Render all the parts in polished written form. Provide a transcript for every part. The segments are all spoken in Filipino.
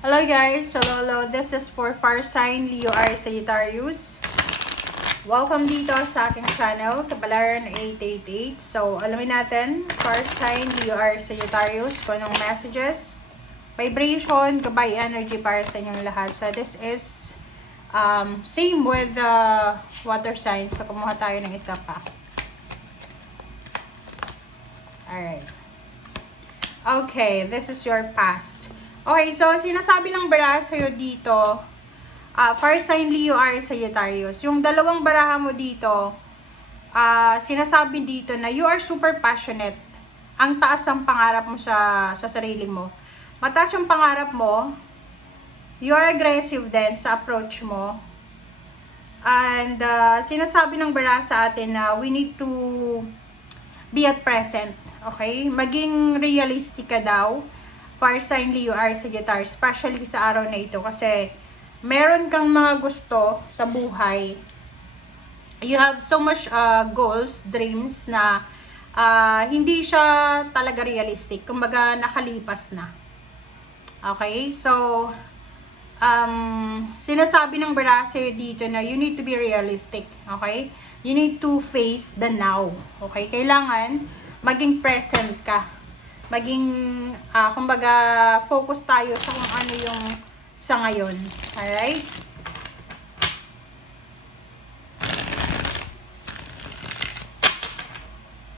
Hello guys, hello. This is for fire sign Leo Aries Sagittarius. Welcome dito sa aking channel, Kapalaran 888. So, alamin natin, fire sign Leo Aries Sagittarius, kung anong messages, vibration, gabay energy para sa inyong lahat. So, this is same with the water signs. So, kumuha tayo ng isa pa. Alright. Okay, this is your past. Okay, so sinasabi ng baraha sa'yo dito, fire sign Leo Aries Sagittarius. Yung dalawang baraha mo dito, sinasabi dito na you are super passionate. Ang taas ng pangarap mo sa sarili mo. Mataas yung pangarap mo, you are aggressive din sa approach mo. And sinasabi ng baraha sa atin na we need to be at present. Okay? Maging realistic ka daw. Fire sign Leo Aries Sagittarius, especially sa araw na ito kasi meron kang mga gusto sa buhay. You have so much goals, dreams na hindi siya talaga realistic. Kumbaga nakalipas na. Okay? So, sinasabi ng baraha sa'yo dito na you need to be realistic. Okay? You need to face the now. Okay? Kailangan maging present ka. Maging, kumbaga, focus tayo sa kung ano yung sa ngayon. Alright?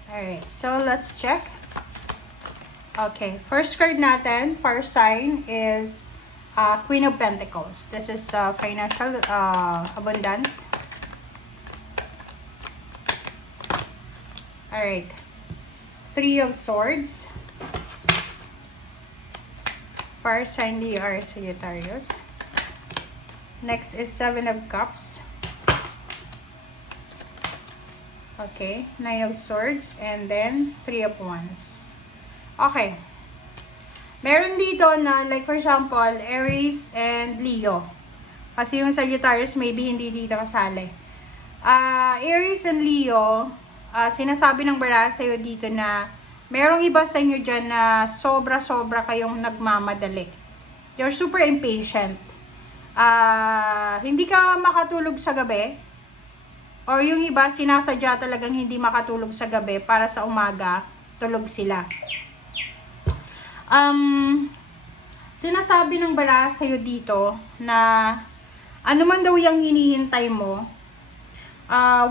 Alright, so let's check. Okay, first card natin, fire sign, is Queen of Pentacles. This is financial abundance. Alright. Three of Swords. Fire sign Leo Aries Sagittarius. Next is Seven of Cups. Okay, Nine of Swords, and then Three of Wands. Okay. Meron dito na, like for example, Aries and Leo. Kasi yung Sagittarius maybe hindi dito kasali. Aries and Leo, sinasabi ng baraha sa'yo dito na merong iba sa inyo dyan na sobra-sobra kayong nagmamadali. You're super impatient. Hindi ka makatulog sa gabi. Or yung iba, sinasadya talagang hindi makatulog sa gabi para sa umaga, tulog sila. Sinasabi ng baraha sa'yo dito na ano man daw yung hinihintay mo,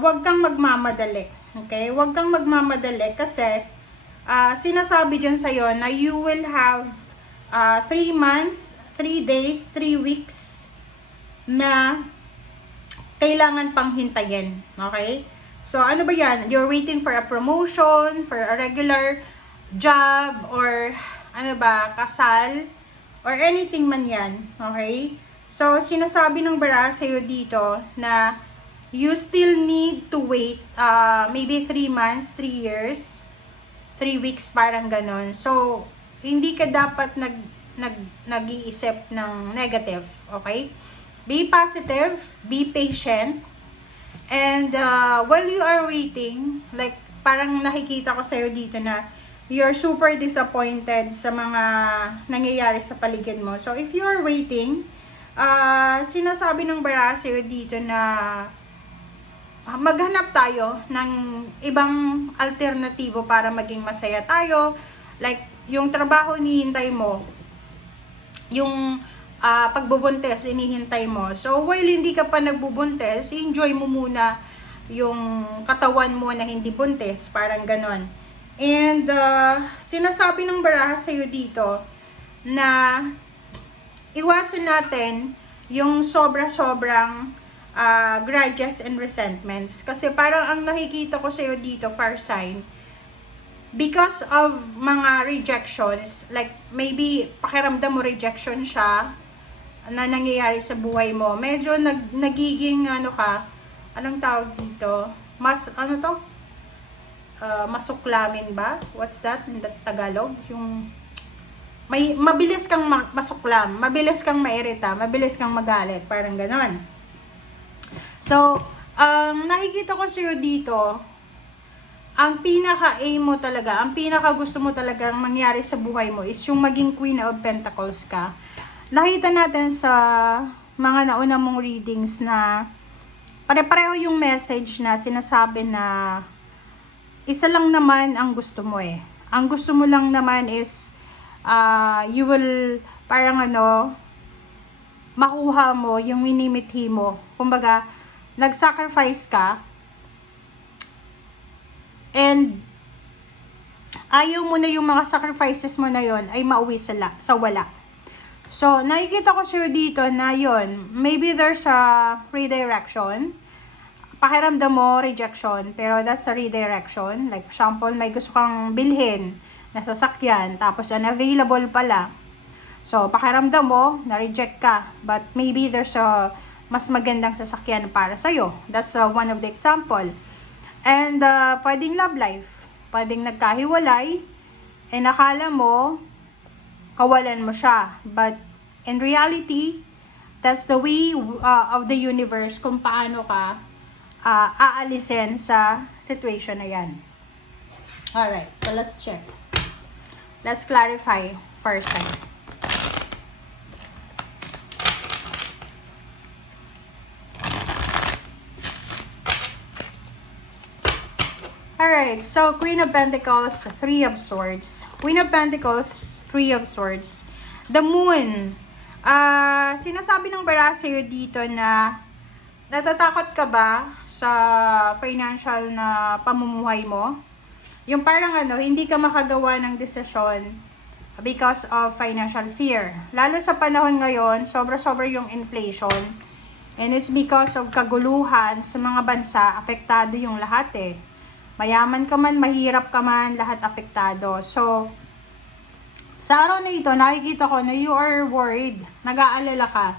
huwag kang magmamadali. Okay? Huwag kang magmamadali kasi sinasabi dyan sa'yo na you will have 3 months, 3 days, 3 weeks na kailangan pang hintayin. Okay? So, ano ba yan? You're waiting for a promotion, for a regular job, or ano ba, kasal, or anything man yan. Okay? So, sinasabi ng baraha sa'yo dito na you still need to wait maybe 3 months, 3 years, 3 weeks, parang ganon. So, hindi ka dapat nag-iisip ng negative, okay? Be positive, be patient, and while you are waiting, like, parang nakikita ko sa'yo dito na you're super disappointed sa mga nangyayari sa paligid mo. So, if you are waiting, sinasabi ng baraha sa'yo dito na maghanap tayo ng ibang alternatibo para maging masaya tayo. Like, yung trabaho hinihintay mo, yung pagbubuntes hinihintay mo. So, while hindi ka pa nagbubuntes, enjoy mo muna yung katawan mo na hindi buntes. Parang ganon. And, sinasabi ng baraha sa'yo dito na iwasan natin yung sobra-sobrang grudges and resentments. Kasi parang ang nakikita ko sa'yo dito, fire sign, because of mga rejections, like maybe pakiramdam mo rejection siya na nangyayari sa buhay mo, medyo nagiging ano ka, anong tawag dito? Masuklamin ba? What's that in Tagalog? Yung mabilis kang masuklam, mabilis kang mairita, mabilis kang magalit, parang ganon. So, nakikita ko sa'yo dito, ang pinaka-aim mo talaga, ang pinaka-gusto mo talagang mangyari sa buhay mo is yung maging Queen of Pentacles ka. nakita natin sa mga nauna mong readings na pare-pareho yung message na sinasabi na isa lang naman ang gusto mo eh. Ang gusto mo lang naman is you will parang makuha mo yung minimithi mo. Kumbaga, nag-sacrifice ka and ayaw mo na yung mga sacrifices mo na yon ay mauwi sa wala. So, nakikita ko sa'yo dito na yon, maybe there's a redirection. Pakiramdam mo, rejection, pero that's a redirection. Like, for example, may gusto kang bilhin na sasakyan, tapos unavailable pala. So, pakiramdam mo, na-reject ka. But maybe there's a mas magandang sasakyan para sa'yo. That's one of the example. And, pwedeng love life. Pwedeng nagkahiwalay, and akala mo, kawalan mo siya. But, in reality, that's the way of the universe kung paano ka aalisin sa situation na yan. Alright, so let's check. Let's clarify first time. Alright, so Queen of Pentacles, Three of Swords. Queen of Pentacles, Three of Swords. The Moon. Sinasabi ng bara sa'yo dito na natatakot ka ba sa financial na pamumuhay mo? Yung parang hindi ka makagawa ng desisyon because of financial fear. Lalo sa panahon ngayon, sobra-sobra yung inflation. And it's because of kaguluhan sa mga bansa, apektado yung lahat eh. Mayaman ka man, mahirap ka man, lahat apektado. So, sa araw na ito, nakikita ko na you are worried, nag-aalala ka.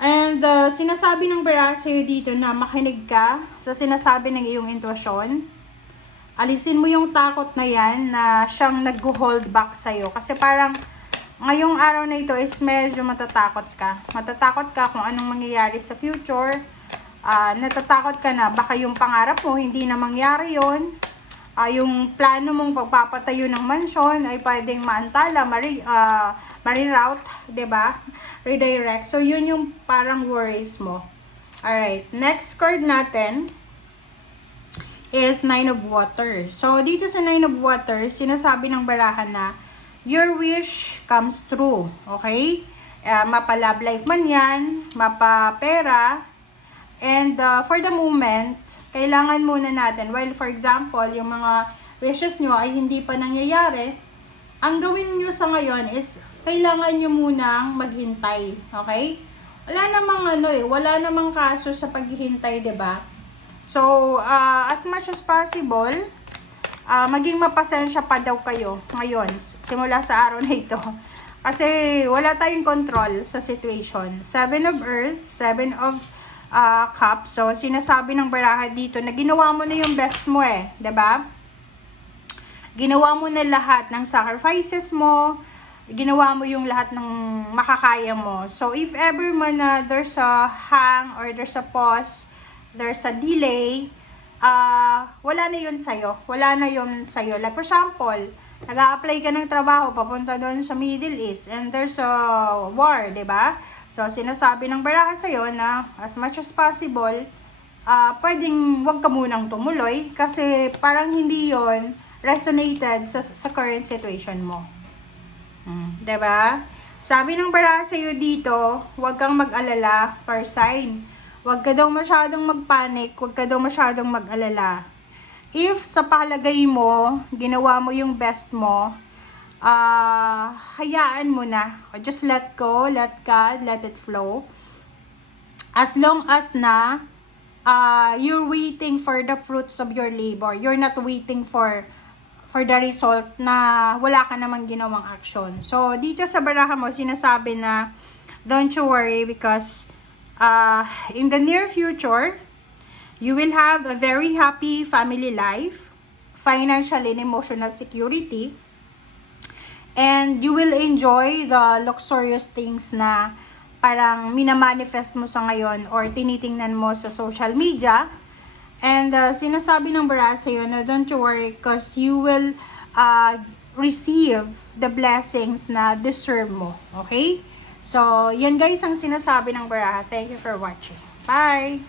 And sinasabi ng bara sa'yo dito na makinig ka sa sinasabi ng iyong intuition. Alisin mo yung takot na yan na siyang nag-hold back sa'yo. Kasi parang ngayong araw na ito is medyo matatakot ka. Matatakot ka kung anong mangyayari sa future. Natatakot ka na baka yung pangarap mo hindi na mangyari yon. Yung plano mong pagpapatayo ng mansion ay pwedeng maantala, mariroute, 'di ba? Redirect. So yun yung parang worries mo. Alright, next card natin is Nine of Water. So dito sa Nine of Water, sinasabi ng barahan na your wish comes true. Okay? Mapa-love life man yan, mapa-pera. And for the moment, kailangan muna natin, while for example, yung mga wishes nyo ay hindi pa nangyayari, ang gawin nyo sa ngayon is, kailangan nyo munang maghintay. Okay? Wala namang wala namang kaso sa paghihintay, 'di ba? So, as much as possible, maging mapasensya pa daw kayo ngayon, simula sa araw na ito. Kasi wala tayong control sa situation. Seven of Earth, Seven of Cups. So, sinasabi ng baraha dito na ginawa mo na yung best mo eh. 'Di ba? Ginawa mo na lahat ng sacrifices mo. Ginawa mo yung lahat ng makakaya mo. So, if ever man there's a hang or there's a pause, there's a delay, wala na yun sa'yo. Wala na yun sa'yo. Like for example, nag-a-apply ka ng trabaho papunta doon sa Middle East and there's a war, 'di ba? So, sinasabi ng baraha sa'yo na as much as possible, pwedeng wag ka munang tumuloy kasi parang hindi yon resonated sa current situation mo. 'Di ba? Sabi ng baraha sa'yo dito, wag kang mag-alala, first sign. Wag ka daw masyadong magpanic, wag ka daw masyadong mag-alala. If sa palagay mo, ginawa mo yung best mo, hayaan mo na. Just let go, let God, let it flow. As long as na you're waiting for the fruits of your labor. You're not waiting for the result na wala ka namang ginawang action. So, dito sa baraha mo, sinasabi na don't you worry because in the near future, you will have a very happy family life, financial and emotional security, and you will enjoy the luxurious things na parang minamanifest mo sa ngayon or tinitingnan mo sa social media. And sinasabi ng bara sa'yo na don't you worry because you will receive the blessings na deserve mo. Okay? So, yun guys ang sinasabi ng baraha. Thank you for watching. Bye!